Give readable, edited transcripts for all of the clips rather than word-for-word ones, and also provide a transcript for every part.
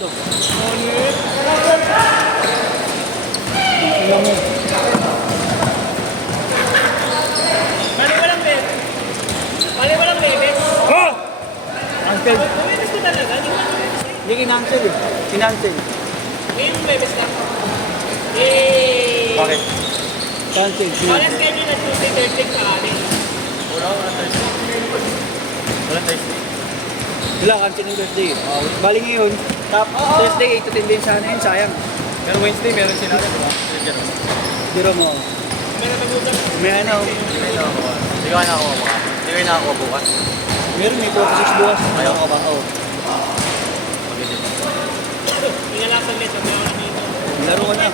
Bali walang bebe. Oh! Uncle. Bebes ko talaga. Hindi kinancel eh. Kinancel. Ngayon bebes lang. Eh. Bakit? Cancel. Wala schedule na Tuesday, Thursday sa amin. Wala Thursday. Wala Thursday. Wala, cancel yung Thursday. Bali ngayon, top Thursday 8 to 10 din sana yun, sayang. Pero Wednesday meron sila, diba? Diro mo. Meron mag-usap. May ano? Hindi ko nakakuha. Hindi ko nakakuha bukas. Meron may 46 bukas. Ayaw ka ba? Oo. Ingalasan nito. Meron na dito. Laro ko na.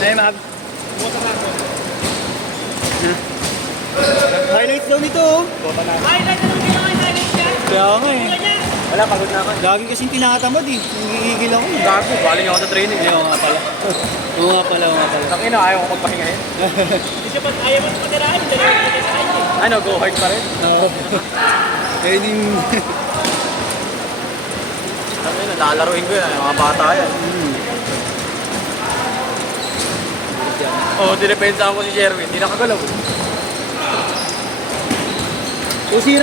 Ay, Mab. Bukas ako. Highlights daw nito oh. Highlight na lang ginawa yung highlight niya. Kaya nga eh. Wala, pagod na ako. Lagi kasing tinatamad eh. Nangigigil ako. Gago, baling ako sa training. Ayaw nga pala. Oo nga pala. Takina, ayaw ko magpahinga yun. Hindi siya pag ayaw mo matirahin. Dalawa ko na sa kanya. Ano, go hard pa rin? Oo. Kaya din... Takina, lalaruin ko yan. Mga bata yan. Oo, dinepensahan ko si Jerwin. Hindi nakagalaw. 2-0!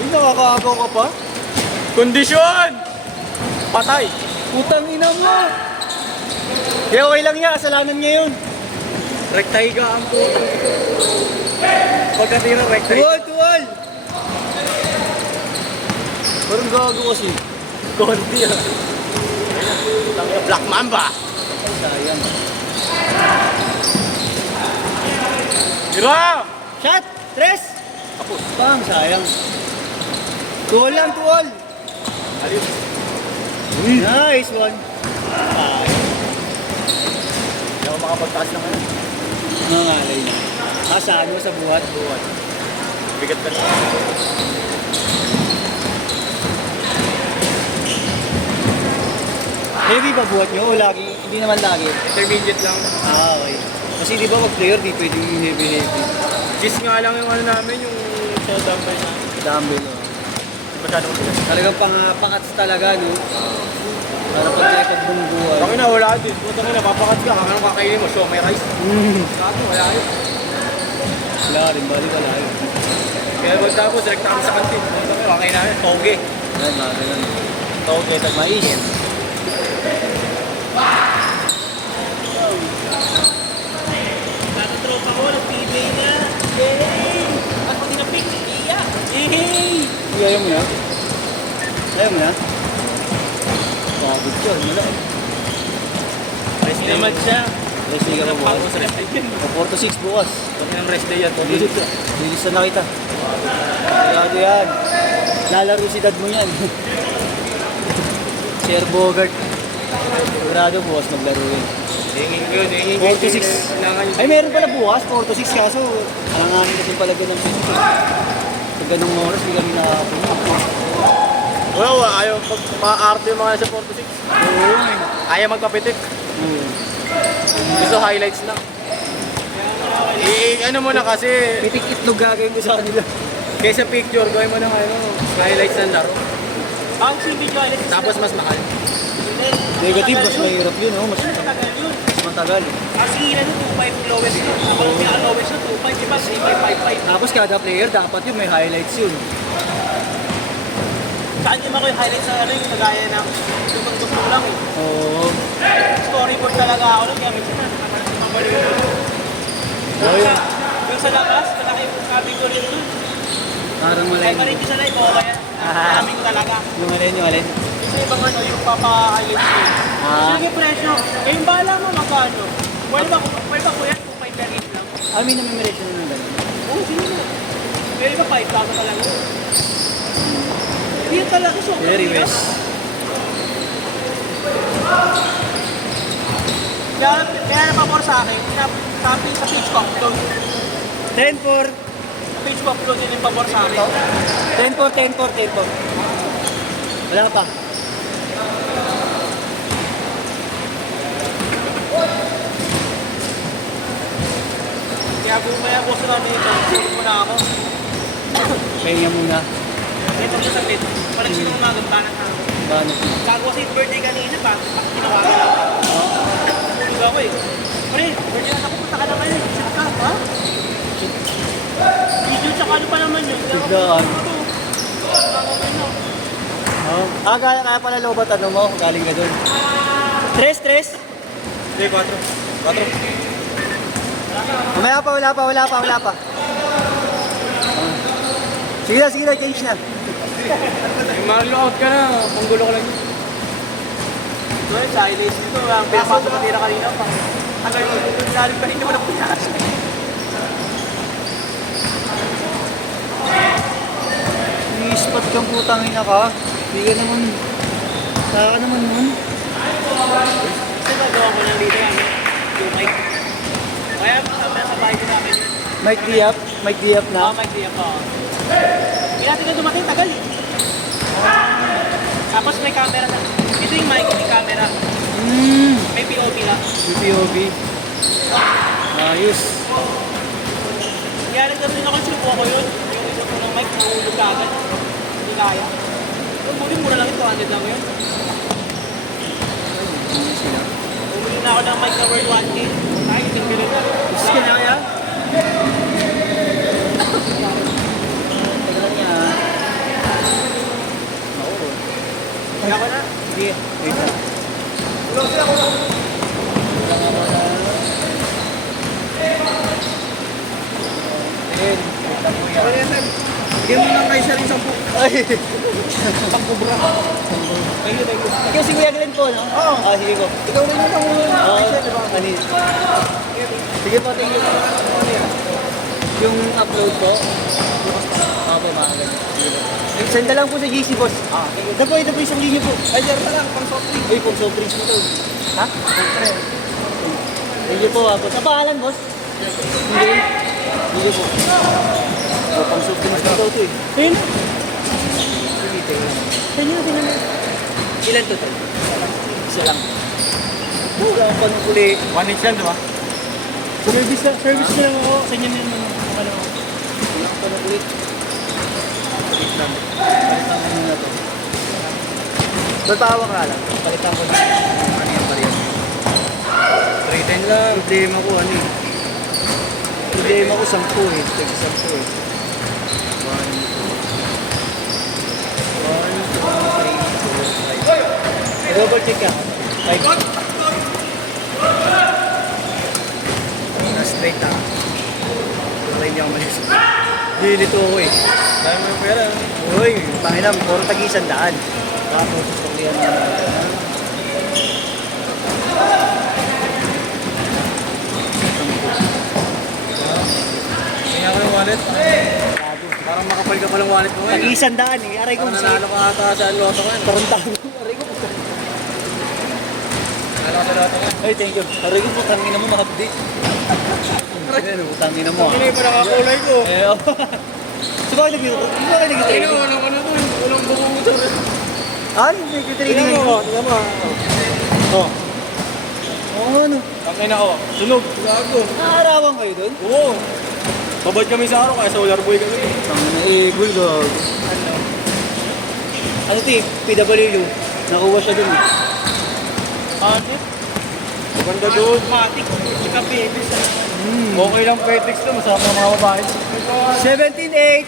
Uy, nakakaagaw ka pa? Kondisyon! Patay! Putang ina mo! Kaya okay lang niya, kasalanan niya yun. Rektahiga ang puto. Pagkatira, rektahiga. Tuwal! Parang gago kasi. Kondi ah. Black Mamba! Ay, sayang. Gira! Shot! Tres! Tapos. Bang, sayang. Tuwal lang, tuwal! Ayun. Nice one! Hindi ako makapagtaas ng ano. Nangalay niya. Saan mo sa buhat? Buwan. Bigat ka na. Heavy ba buhat nyo o lagi? Hindi naman lagi. Intermediate lang. Okay. Kasi di ba mag player, di pwede yung heavy. Cheese nga lang yung ano namin, yung sa dumbbell na. Dumbbell, oh. Masyadong bigat. Talagang pangats talaga, no? Para pag-record mong buhay. Bakit na wala din. Puta ka na, papakat ka. Anong kakainin mo? Show, may rice. Sabi, wala yun. Wala rin, balik wala yun. Kaya magtapos, direct kami sa kantin. Puta ka, kakain namin. Toge. Yan, mga ganun. Toge, tag mais. Natatropa ko. Nag-PJ na. Yay! At pag tinapik, iiyak. Yay! Ayaw mo yan? Ayaw mo yan? Pagod ka, wala eh. Rest day naman siya. Rest day ka pa bukas. Tapos rest day yun. 4 to 6 bukas. Huwag ng rest day yan. Bilis na kita. Sigado yan. Lalaro si dad mo yan. Sir Bogart. Sigurado bukas maglaro yun. Hingin ko yun. Hingin 4 to 6. Ay, meron pala bukas. 4 to 6 kaso. Alanganin kasi pala ganun. Sa ganung oras, hindi kami nakapunta. Wow, ayaw pag ma-arte yung mga nasa 4 to 6. Oo. Ayaw magpapitik. Oo. Gusto highlights lang. Ano mo na kasi, Pitik itlog gagawin ko sa kanila. kaysa picture, gawin mo ng ano, highlights ng laro. Ang video highlight. Tapos mas mahal. Negative, mas mahirap yun. Oh. Mas Matagal yun. matagal. Ang hila nun, 2.5 lowest nun. Ang pinaka-lowest nun, 2.5. Diba, 3.55. Tapos kada player, dapat yun may highlights yun. Saan yung mga highlight sa ano yung kagaya ng tugtog lang eh. Oo. Storyboard talaga ako nun, kaya minsan nakakabalik ko. Oh, yun. Yung sa labas, malaki yung copy ko rin dun. Parang Kaya malay. pa rin yung sa live, okay kaya. Maraming talaga. Yung alin, yung alin. Yung sa ibang ano, yung papa-highlight ko. Sige presyo. Eh yung bala mo magkano? Pwede ba kuya? 2.5 per each lang. May namimeration na lang. Oo, sige mo. Pwede ba 5,000 ka lang yun? Hindi talaga sobrang Very hirap. west. Kaya napapor sa akin, sabi sa page ko upload. 10-4. Sa page ko upload yun yung pabor sa akin. 10-4. Wala pa. Kaya bumaya ko sa nito, tulog mo na ako. Pahinga muna. Ito ko sa tit. Parang sino umagang banat na ako. Paano? Gago kasi yung birthday kanina pa. Tinawagan ako. Tulog ako eh. Pre, birthday na ako. Punta ka naman eh. Shit ka, ha? Video tsaka ano pa naman yun. Biglaan. Oh. Kaya pala lobat ano mo, galing ka dun. Tres? Hindi, 4. 4. Mamaya pa, wala pa. Sige na, change na. Mario out ka na. Panggulo ka lang. Ito yung silence dito. Ang pinapasok na tira kanina pa. Ano yung lalim pa rin naman ang pinasok. I-spot kang putang ina ka. Hindi ka naman. Saka naman nun. Kasi magawa ko lang dito yung mic. Kaya sa bahay ko namin yun. Mic di up na. Mic di ako. Hindi natin na dumating, tagal eh. Tapos may camera na. Ito yung mic, may camera. May POV lang. POV. Ayos. Kaya nagkaroon ako yung ko yun. Yung isa ko ng mic, nahulog ka agad. Hindi kaya. Mura lang ito, 200 lang yun. Bumili na ako ng mic na worth 1K. Ay, isang bilhin na. Gusto ka na kaya? Tagal niya. Kaya ko na. Sige. Wait lang. Bigyan mo lang kayo sa rin 10. Ay! Sampu bra. Thank you. Ikaw si Kuya Glenn po, no? Oo. Sige ko. Ikaw rin yung Ani. Sige po, thank you. Yung upload ko, okay, mga ganyan. Sige po. Send na lang po sa GC, boss. Ito po isang linya po. Ay, dyan na lang. Pang soft drink. Uy, pang soft drinks nito. Ha? Thank you po, boss. Ang pangalan, boss? Hindi. Hindi po. Oh, pang soft drinks nito ito eh. Ayun. Saan yun? Ilan to? Isa lang. Buka ang panukuli. 1 inch yan, di ba? Service na lang ako. Sa inyo na yung ano. Buka ang panukuli. Wait lang. Palitan ko muna to. Tatawa ka lang. Palitan ko na. Ano yung pariyan? 310 lang. Problema ko ano eh. Problema ko 10 eh. Tag 10 eh. 1, 2, 3, 4, 5. Double check ka. 5. Na straight ah. Para hindi ako malis. Lilito ako eh. Dahil mo yung pera. Uy, panginam, puro tag-100. Tapos susuklihan mo na. Tingnan ko yung wallet. Parang makapal ka pa ng wallet mo ngayon. Tag-100 eh. Aray ko Parang nanalo ka ata sa loto ko yan. Tarantado. Aray ko. Nanalo ka sa loto ko yan. Ay, thank you. Aray ko po, tangina mo na-update. Ayan, tangina mo ah. Hindi pa nakakulay ko. Eh, oh. So bakit nag-YouTube? Hindi ba kayo Tingnan nag-training? mo, walang ano to. Walang buko mo to. Ah, nag-training Tingnan mo, ngayon? tingnan mo. Oh. Oo, ano? Tangin ako. Sunog. Gago. Nakaarawan kayo doon? Oo. Babad kami sa araw kaya solar boy kami. Tangina, gul gag. Ano ito eh? PWU. Nakuha siya doon eh. Ano? Maganda doon. Matik. Ika baby sa Okay lang Petex to, masama ang mga babae. 17.8.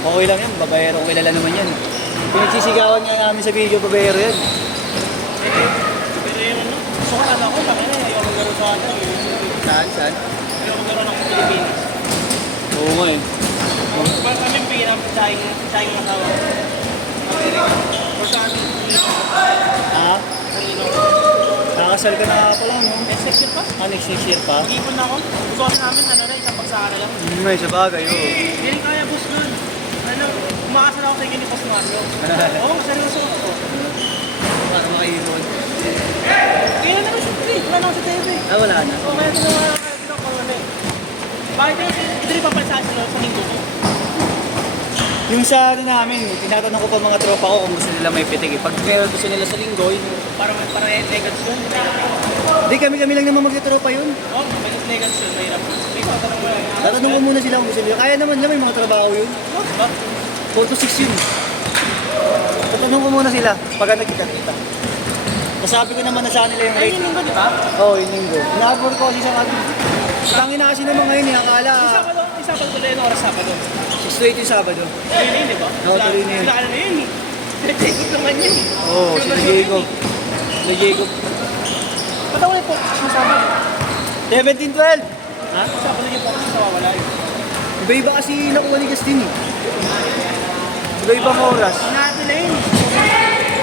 Okay lang yan, babayero. Kilala naman yan. Pinagsisigawan nga namin sa video, babayero yan. Pero yung ano, gusto ko alam ko, bakit ayaw maglaro sa ano. Saan? Ayaw maglaro ng Pilipinas. Oo nga eh. Parang kami pinam-tsaing masawa. O sa amin, Ha? kanino. Nakasal ka na pala, no? Next year pa? Ah, next year pa? Ipon na ako. Gusto kasi namin, ano na, isang pagsara lang. May sa bagay, oo. Hindi rin kaya, boss, nun. Ano, umakasal ako sa inyo ni Boss Mario. Oo, seryoso ako. Paano makaipon? Kaya na naman siya, wala na ako sa TV. Ah, wala na. O kaya ginawa ko ano eh. Bakit kasi, ito rin papansahan sila sa linggo ko. Yung sa ano namin, tinatanong ko pa mga tropa ko kung gusto nila may pitik. Pag meron gusto nila sa linggo, yun. Para negats yun. Hindi, kami lang naman magtitropa yun. Oh, may negats yun, mahirap. May Tatanong ko muna sila kung gusto nila. Kaya naman nila, may mga trabaho yun. Diba? 4 to 6 yun. Tatanong ko muna sila pagka nagkita-kita. Masabi ko naman na sa kanila yung Ay, rate. yung linggo, di ba? Oo, yung linggo. Ina-afford ko kasi sa kanila. Tangin na kasi naman ngayon, akala Yung Sabado tuloy, ano oras Sabado? 6 to 8 yung Sabado. Tuloy na yun, di ba? Oo, tuloy na yun. Sila ka na yun eh. Jacob naman yun. Oo, si Jacob. Si Jacob. Ba't ako po yung Sabado? 17-12! Ha? Sabado yung focus sa wawala yun. Iba-iba kasi nakuha ni Justin eh. Iba-ibang oras. Natin na yun.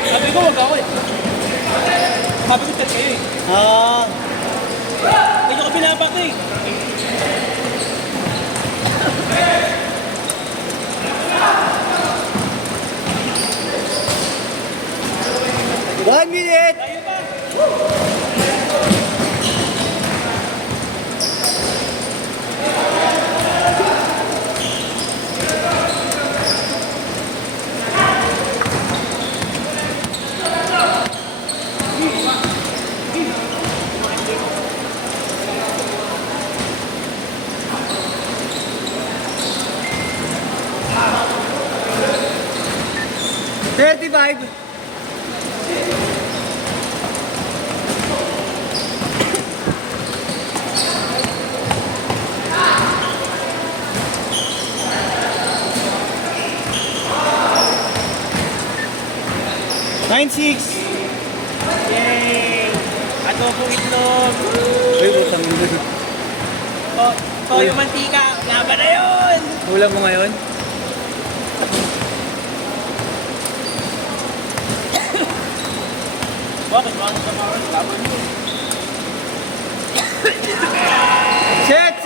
Sabi ko, wag ako eh. Sabi ko, chat kayo eh. Ah, Medyo ko binabato eh. 1 minute! Tayo pa. $35. $9.6. Yay! Adobong itlog. Uy, utang mo na. Toyo mantika. Laban na yun! Ulam mo ngayon? Bakit? Bakit sa mga laban yun? Set!